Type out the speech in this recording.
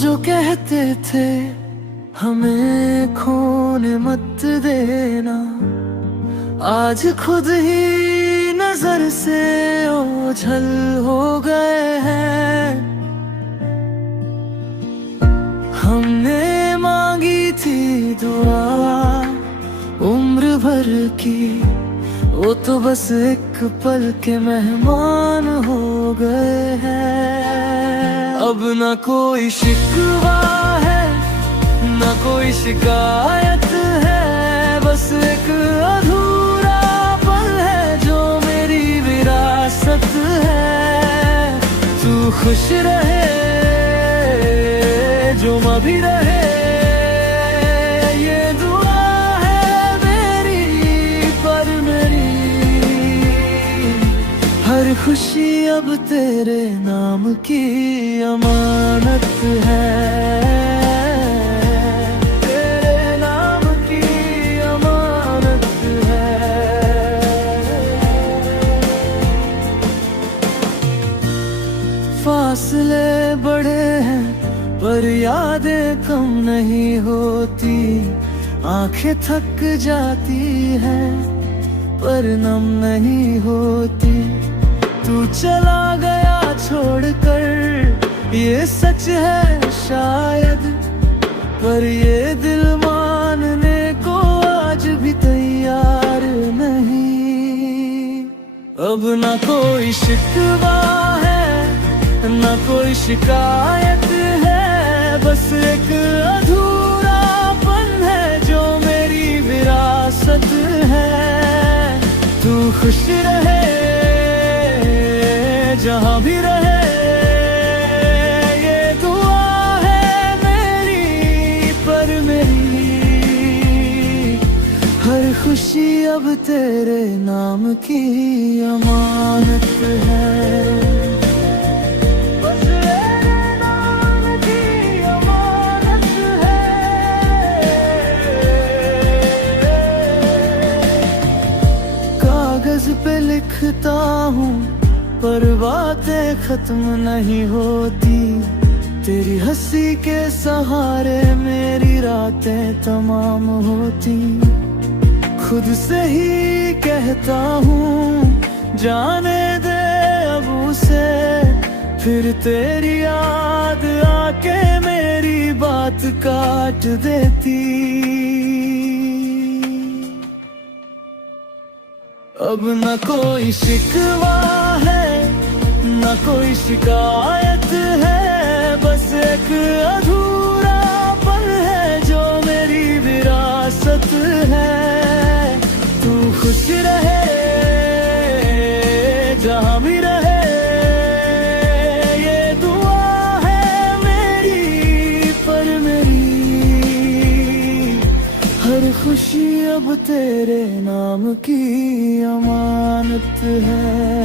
जो कहते थे हमें खोने मत देना, आज खुद ही नजर से ओझल हो गए हैं। हमने मांगी थी दुआ उम्र भर की, वो तो बस एक पल के मेहमान हो गए हैं। अब न कोई शिकवा है न कोई शिकायत है, बस एक अधूरा पल है जो मेरी विरासत है। तू खुश रहे जो मैं भी रहे, ये दुआ है मेरी पर मेरी हर खुशी अब तेरे नाम की अमानत है। तेरे नाम की अमानत है। फासले बड़े हैं पर यादें कम नहीं होती, आंखें थक जाती हैं पर नम नहीं होती। तू चला गया छोड़कर ये सच है शायद, पर ये दिल मानने को आज भी तैयार नहीं। अब ना कोई शिकवा है ना कोई शिकायत है, बस एक अधूरा पल है जो मेरी विरासत है। तू खुश रहे जहाँ भी रहे, ये दुआ है मेरी पर मेरी हर खुशी अब तेरे नाम की अमानत है। कागज पे लिखता हूँ पर बातें खत्म नहीं होती, तेरी हंसी के सहारे मेरी रातें तमाम होती। खुद से ही कहता हूँ जाने दे अब उसे, फिर तेरी याद आके मेरी बात काट देती। अब न कोई शिकवा है न कोई शिकायत है, बस एक अधूरा पल है जो मेरी विरासत है। तू खुश रहे जहाँ भी रहे, ये दुआ है मेरी पर मेरी हर खुशी अब तेरे नाम की अमानत है।